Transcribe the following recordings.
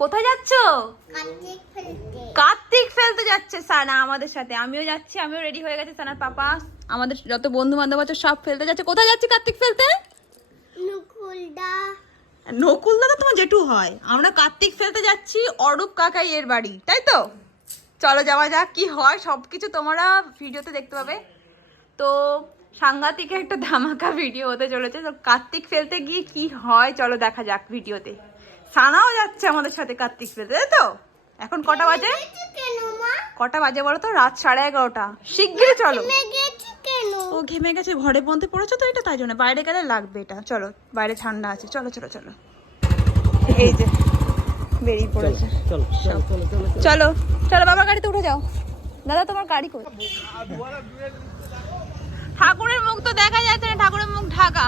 কোথায় যাচ্ছ? কার্তিক ফেলতে যাচ্ছে সানা আমাদের সাথে। আমিও যাচ্ছি, আমিও রেডি হয়ে গেছি। সানার পাপা, আমাদের যত বন্ধু বান্ধব আছে সব ফেলতে যাচ্ছে। কোথায় যাচ্ছে কার্তিক ফেলতে? নকুলদা তো তোমার জেঠু হয়। আমরা কার্তিক ফেলতে যাচ্ছি অরূপ কাকাই এর বাড়ি, তাই তো? চলো যাওয়া যাক, কি হয় সবকিছু তোমরা ভিডিওতে দেখতে পাবে। তো সাংঘাতিক একটা ধামাকা ভিডিও হতে চলেছে। তো কার্তিক ফেলতে গিয়ে কি হয় চলো দেখা যাক ভিডিওতে। সানাও যাচ্ছে আমাদের সাথে কার্তিক ফেলতে, তাই তো? এখন কটা বাজে? কটা বাজে বলো তো? রাত 11:30। শিগগিরই চলো। ও ঘেমে গেছে, ঘরে বন্ধে পড়েছো তো, এটা তাই জন্য। বাইরে গেলে লাগবে এটা। চলো, বাইরে ঠান্ডা আছে। চলো চলো চলো, এই যে বেরিয়ে পড়েছে। চলো চলো চলো বাবা, গাড়িতে উঠে যাও। দাদা তোমার গাড়ি কই? ঠাকুরের মুখ তো দেখা যাচ্ছে না, ঠাকুরের মুখ ঢাকা।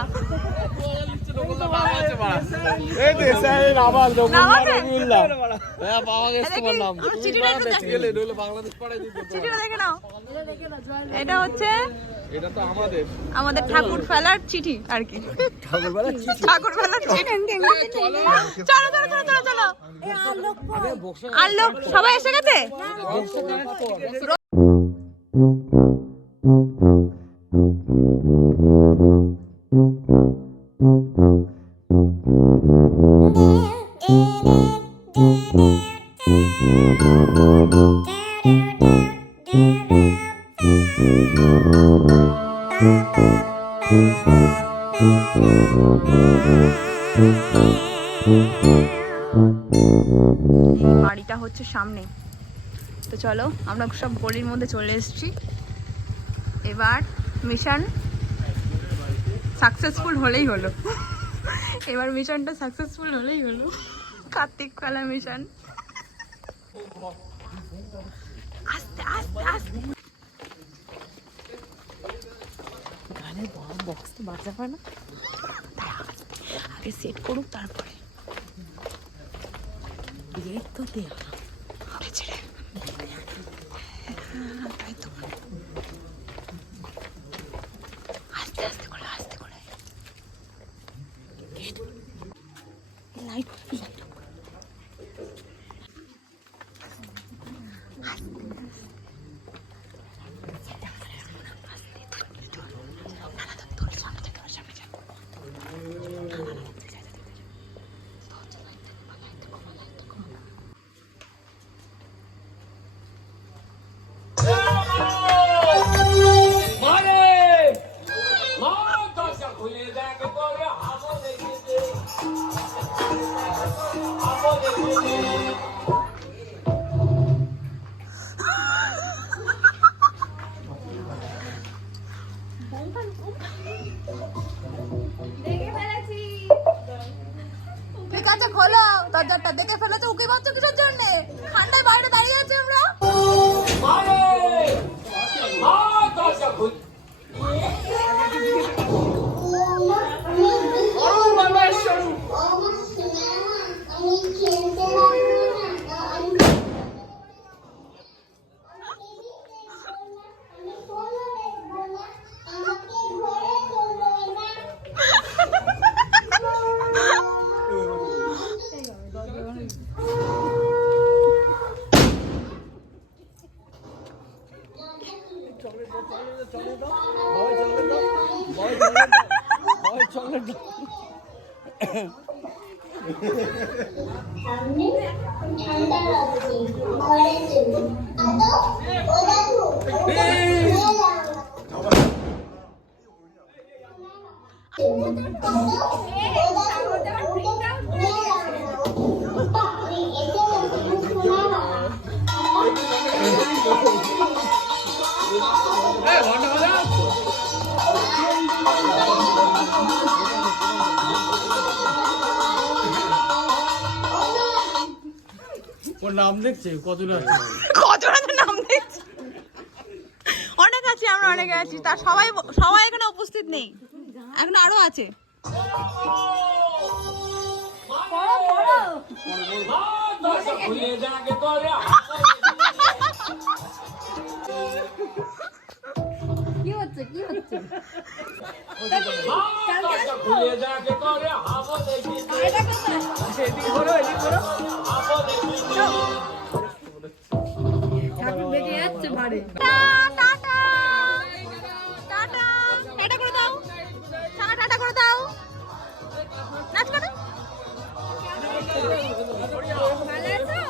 এটা হচ্ছে আমাদের ঠাকুর ফেলার চিঠি আর কি। ঠাকুর ফেলার চিঠি। চলো চলো চলো চলো চলো। আর লোক সবাই এসে গেছে। বাড়িটা হচ্ছে সামনে। তো চলো, আমরা সব গলির মধ্যে চলে এসেছি। এবার মিশন সাকসেসফুল হলেই হলো। এবার মিশনটা সাকসেসফুল হলেই হলো। কার্তিক খেলা মিশন। আস্তে আস্তে আস্তে। গানের বক্স তো বাজা হয় না, আগে সেট করুক তারপরে। বিয়ের তো দেয়া উঠেছে রে। তাই তো, আস্তে আস্তে করে আস্তে করে। লাইট লাইট খোলো দরজাটা। দেখে ফেলেছো? উকি মারছো কিসের জন্য? ঠান্ডায় বাইরে দাঁড়িয়ে আছি আমরা। নাম দেখছে কতটা নাম দেখছে। অনেক আছি আমরা, অনেকে আছি। তার সবাই সবাই এখানে উপস্থিত নেই, এখন আরো আছে। কি হচ্ছে কি হচ্ছে? বাড়ি। টাটা টাটা টাটা করে দাও, টাটা টাটা করে দাও, নাচ করো। ভালো আছো?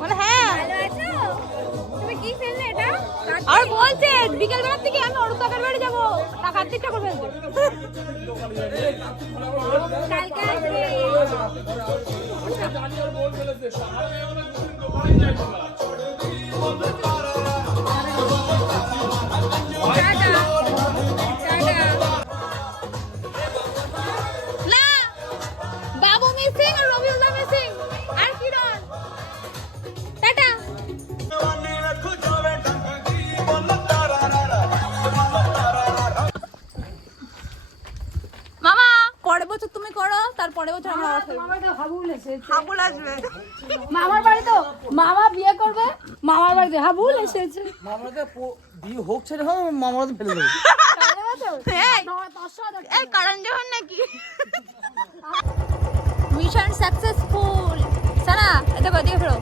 বলে হ্যাঁ। ভালো আছো? তুমি কি ফেললে এটা? আর বলছে বিকেল বেলার থেকে আমি অরূপ কাকার বাড়ি যাবো, কার্তিক ঠাকুর ফেলবো। কালকে আসবে। টাটা। টাটা। না, বাবু মিসিং আর রবিউল্লাহ মিসিং, আর কি রন। টাটা। মামা পরের বছর তুমি করো, তার পরের বছর আমরা আবার করবো। মামার তো হাবুল এসেছে। হাবুল আসবে। মামার বাড়ি তো মামা বিয়ে করবে, মামার বাড়িতে হাবুল এসেছে। মামাদের বিয়ে হোক ছেড়ে হোক মামাদের ফেলে দেবে। ভালো আছো? এই, এই কারণ যখন নাকি মিশন সাকসেসফুল। সানা এটা কদিকে ফেরো,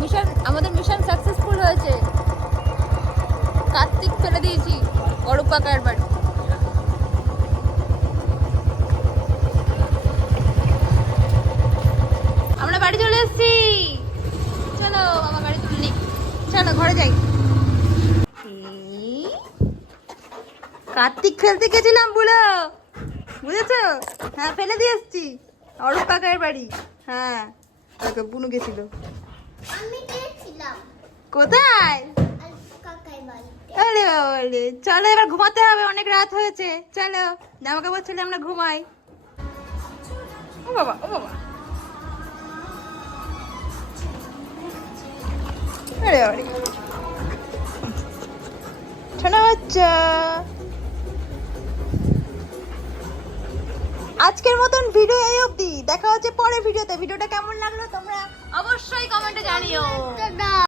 মিশন আমাদের মিশন সাকসেসফুল হয়েছে। কার্তিক ফেলে দিয়েছি অরূপ কাকার বাড়ি। আমরা বাড়ি চলে এসেছি, চলো বাবা গাড়ি তুললি, চলো ঘরে যাই। কার্তিক ফেলতে গেছিলাম বুড়ো, বুঝেছো? হ্যাঁ ফেলে দিয়ে এসছি অরূপ কাকার বাড়ি। হ্যাঁ ওকে বুনু গেছিল। আমি গেছিলাম কোথায়? কাকাই বাড়িতে। আরে বাবারে, চলো এবার ঘুমাতে হবে, অনেক রাত হয়েছে। চলো জামা কাপড় ছেলে আমরা ঘুমাই। ও বাবা, ও বাবা, আরে বাবারে, ঠান্ডা বাচ্চা। আজকের মতন ভিডিও এই অবধি, দেখা হচ্ছে পরের ভিডিওতে। ভিডিওটা কেমন লাগলো তোমরা অবশ্যই কমেন্টে জানিও। টাটা।